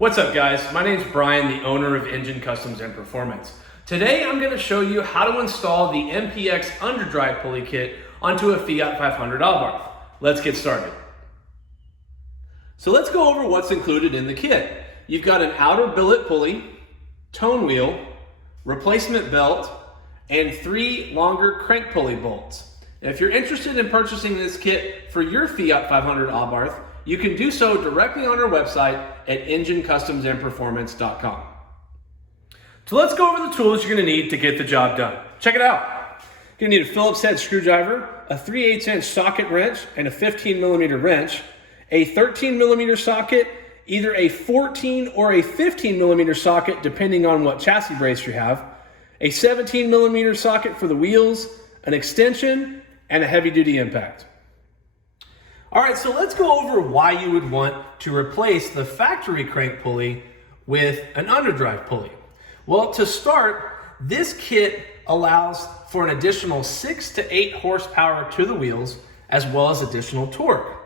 What's up guys, my name is Brian, the owner of Engine Customs and Performance. Today I'm going to show you how to install the MPX Underdrive Pulley Kit onto a Fiat 500 Abarth. Let's get started. So let's go over what's included in the kit. You've got an outer billet pulley, tone wheel, replacement belt, and 3 longer crank pulley bolts. Now, if you're interested in purchasing this kit for your Fiat 500 Abarth, you can do so directly on our website at ngencustoms.com. So let's go over the tools you're going to need to get the job done. Check it out. You're going to need a Phillips head screwdriver, a 3/8 inch socket wrench, and a 15mm wrench, a 13mm socket, either a 14 or a 15mm socket depending on what chassis brace you have, a 17mm socket for the wheels, an extension, and a heavy-duty impact. All right, so let's go over why you would want to replace the factory crank pulley with an underdrive pulley. Well, to start, this kit allows for an additional 6 to 8 horsepower to the wheels, as well as additional torque.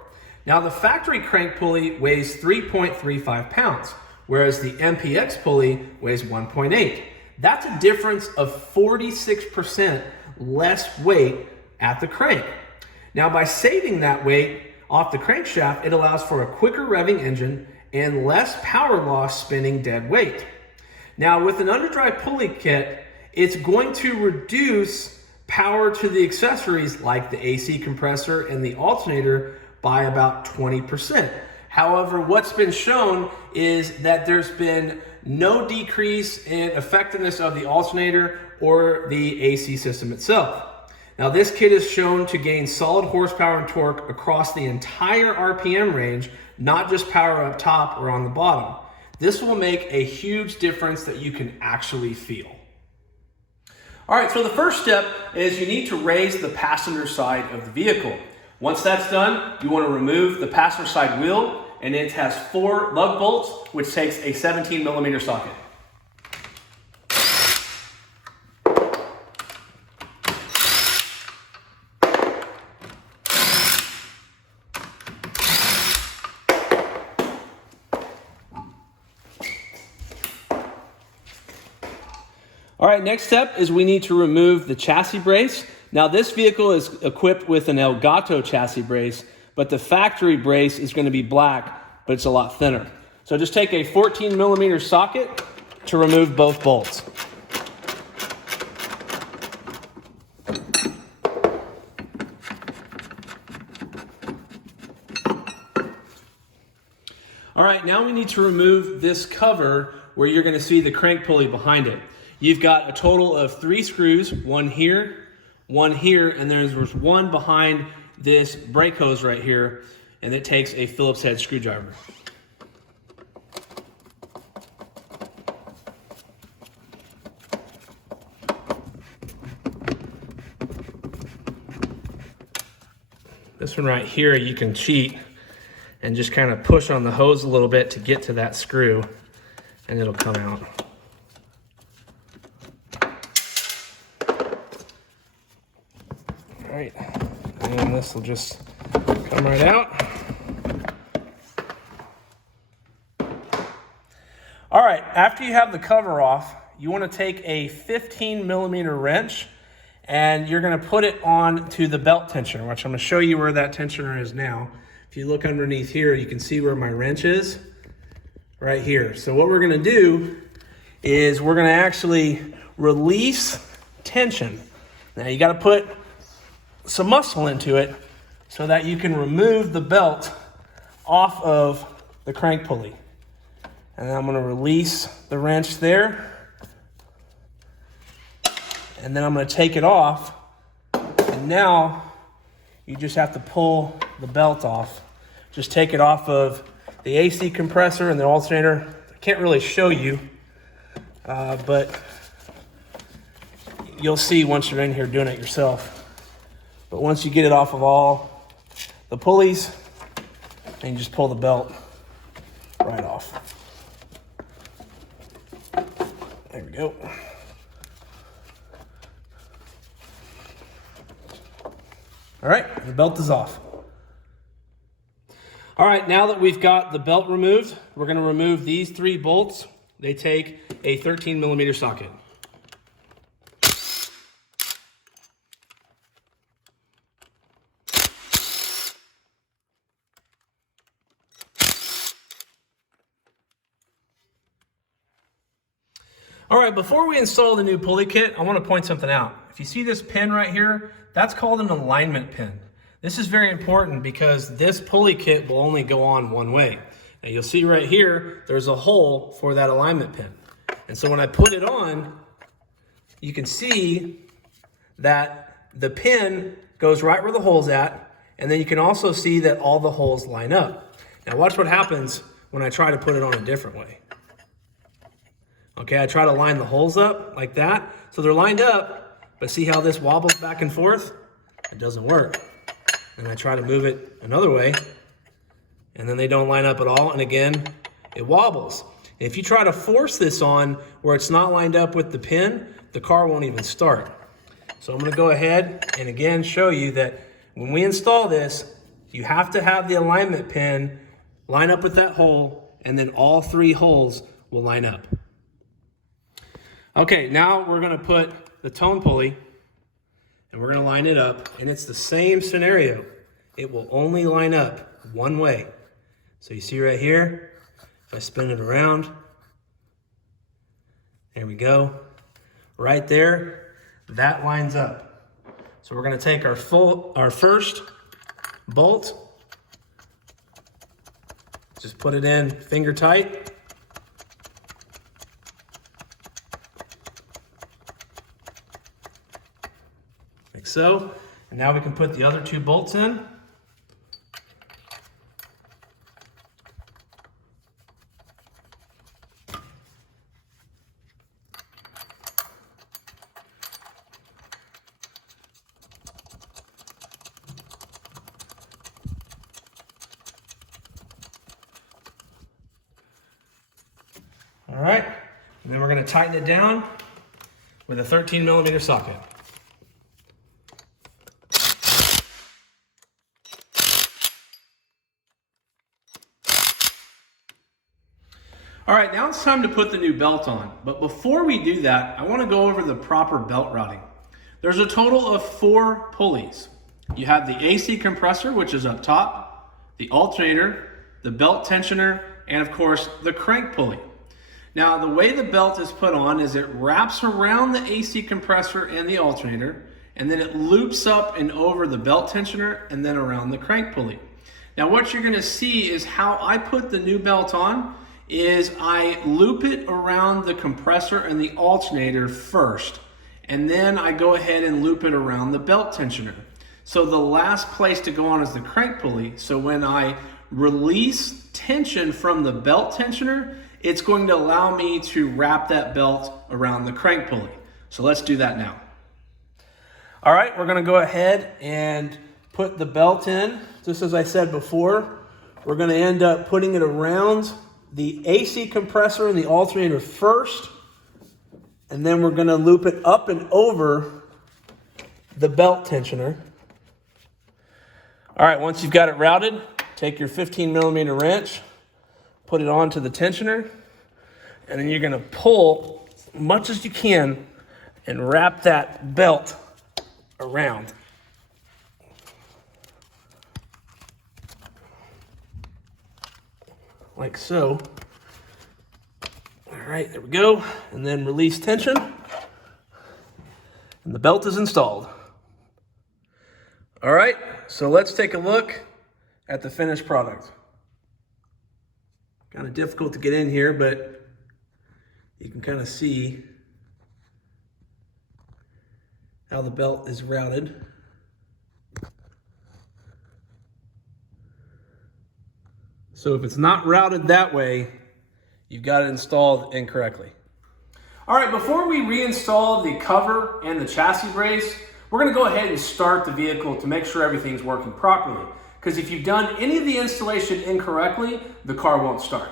Now, the factory crank pulley weighs 3.35 pounds, whereas the MPX pulley weighs 1.8. That's a difference of 46% less weight at the crank. Now, by saving that weight off the crankshaft, it allows for a quicker revving engine and less power loss spinning dead weight. Now, with an underdrive pulley kit, it's going to reduce power to the accessories like the AC compressor and the alternator by about 20%. However, what's been shown is that there's been no decrease in effectiveness of the alternator or the AC system itself. Now, this kit is shown to gain solid horsepower and torque across the entire RPM range, not just power up top or on the bottom. This will make a huge difference that you can actually feel. All right, so the first step is you need to raise the passenger side of the vehicle. Once that's done, you want to remove the passenger side wheel, and it has 4 lug bolts, which takes a 17mm socket. All right, next step is we need to remove the chassis brace. Now, this vehicle is equipped with an Elgato chassis brace, but the factory brace is going to be black, but it's a lot thinner. So just take a 14mm socket to remove both bolts. All right, now we need to remove this cover where you're going to see the crank pulley behind it. You've got a total of 3 screws, one here, and there's one behind this brake hose right here, and it takes a Phillips head screwdriver. This one right here, you can cheat and just kind of push on the hose a little bit to get to that screw, and it'll come out. All right, and this will just come right out. All right, after you have the cover off, you want to take a 15mm wrench and you're going to put it on to the belt tensioner, which I'm going to show you where that tensioner is now. If you look underneath here, you can see where my wrench is, right here. So what we're going to do is we're going to actually release tension. Now you got to put some muscle into it so that you can remove the belt off of the crank pulley. And then I'm going to release the wrench there. And then I'm going to take it off. And now you just have to pull the belt off. Just take it off of the AC compressor and the alternator. I can't really show you, but you'll see once you're in here doing it yourself. But once you get it off of all the pulleys, and you just pull the belt right off. There we go. All right, the belt is off. All right, now that we've got the belt removed, we're going to remove these 3 bolts. They take a 13mm socket. All right, before we install the new pulley kit, I want to point something out. If you see this pin right here, that's called an alignment pin. This is very important because this pulley kit will only go on one way. Now you'll see right here, there's a hole for that alignment pin. And so when I put it on, you can see that the pin goes right where the hole's at, and then you can also see that all the holes line up. Now watch what happens when I try to put it on a different way. Okay, I try to line the holes up like that. So they're lined up, but see how this wobbles back and forth? It doesn't work. And I try to move it another way, and then they don't line up at all, and again, it wobbles. And if you try to force this on where it's not lined up with the pin, the car won't even start. So I'm gonna go ahead and again show you that when we install this, you have to have the alignment pin line up with that hole, and then all 3 holes will line up. Okay, now we're gonna put the tone pulley and we're gonna line it up, and it's the same scenario. It will only line up one way. So you see right here, if I spin it around, there we go. Right there, that lines up. So we're gonna take our first bolt, just put it in finger tight. Like so. And now we can put the other 2 bolts in. All right, and then we're going to tighten it down with a 13mm socket. All right, now it's time to put the new belt on. But before we do that, I want to go over the proper belt routing. There's a total of 4 pulleys. You have the AC compressor, which is up top, the alternator, the belt tensioner, and of course, the crank pulley. Now, the way the belt is put on is it wraps around the AC compressor and the alternator, and then it loops up and over the belt tensioner and then around the crank pulley. Now, what you're gonna see is how I put the new belt on is I loop it around the compressor and the alternator first, and then I go ahead and loop it around the belt tensioner. So the last place to go on is the crank pulley. So when I release tension from the belt tensioner, it's going to allow me to wrap that belt around the crank pulley. So let's do that now. All right, we're gonna go ahead and put the belt in. Just as I said before, we're gonna end up putting it around the AC compressor and the alternator first, and then we're gonna loop it up and over the belt tensioner. All right, once you've got it routed, take your 15mm wrench, put it onto the tensioner, and then you're gonna pull as much as you can and wrap that belt around. Like so. All right, there we go. And then release tension, and the belt is installed. All right, so let's take a look at the finished product. Kind of difficult to get in here, but you can kind of see how the belt is routed. So if it's not routed that way, you've got it installed incorrectly. All right, before we reinstall the cover and the chassis brace, we're gonna go ahead and start the vehicle to make sure everything's working properly. Because if you've done any of the installation incorrectly, the car won't start.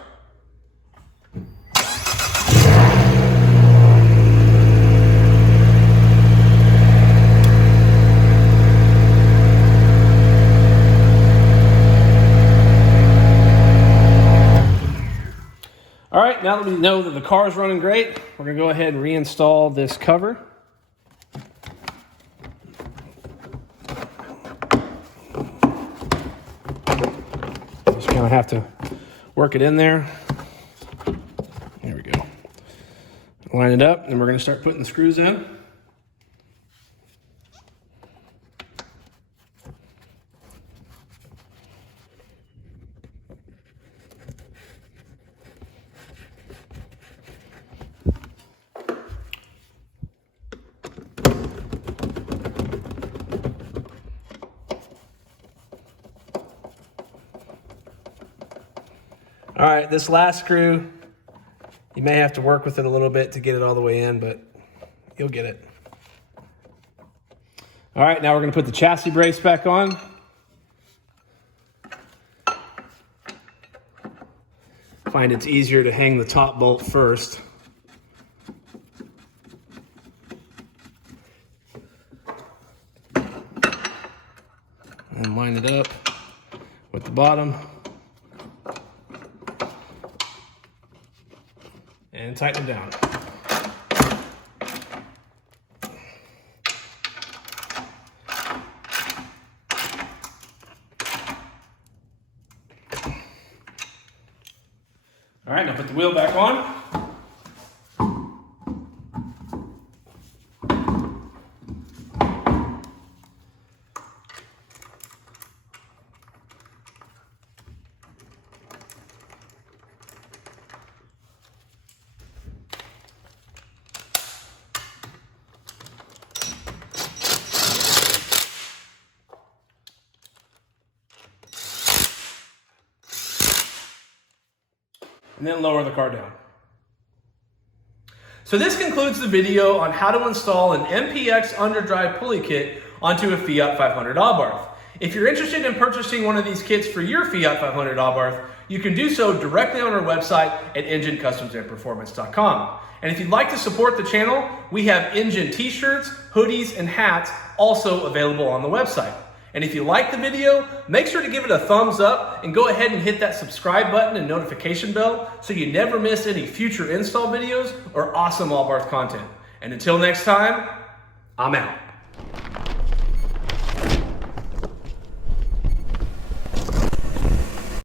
right, now that we know that the car is running great, we're gonna go ahead and reinstall this cover. Just kind of have to work it in there. There we go. Line it up, and we're gonna start putting the screws in. All right, this last screw, you may have to work with it a little bit to get it all the way in, but you'll get it. All right, now we're gonna put the chassis brace back on. Find it's easier to hang the top bolt first. And line it up with the bottom. And tighten it down. All right, now put the wheel back on. And then lower the car down. So this concludes the video on how to install an MPX Underdrive Pulley Kit onto a Fiat 500 Abarth. If you're interested in purchasing one of these kits for your Fiat 500 Abarth, you can do so directly on our website at ngencustoms.performance.com. And if you'd like to support the channel, we have engine t-shirts, hoodies, and hats also available on the website. And if you like the video, make sure to give it a thumbs up and go ahead and hit that subscribe button and notification bell so you never miss any future install videos or awesome Abarth content. And until next time, I'm out.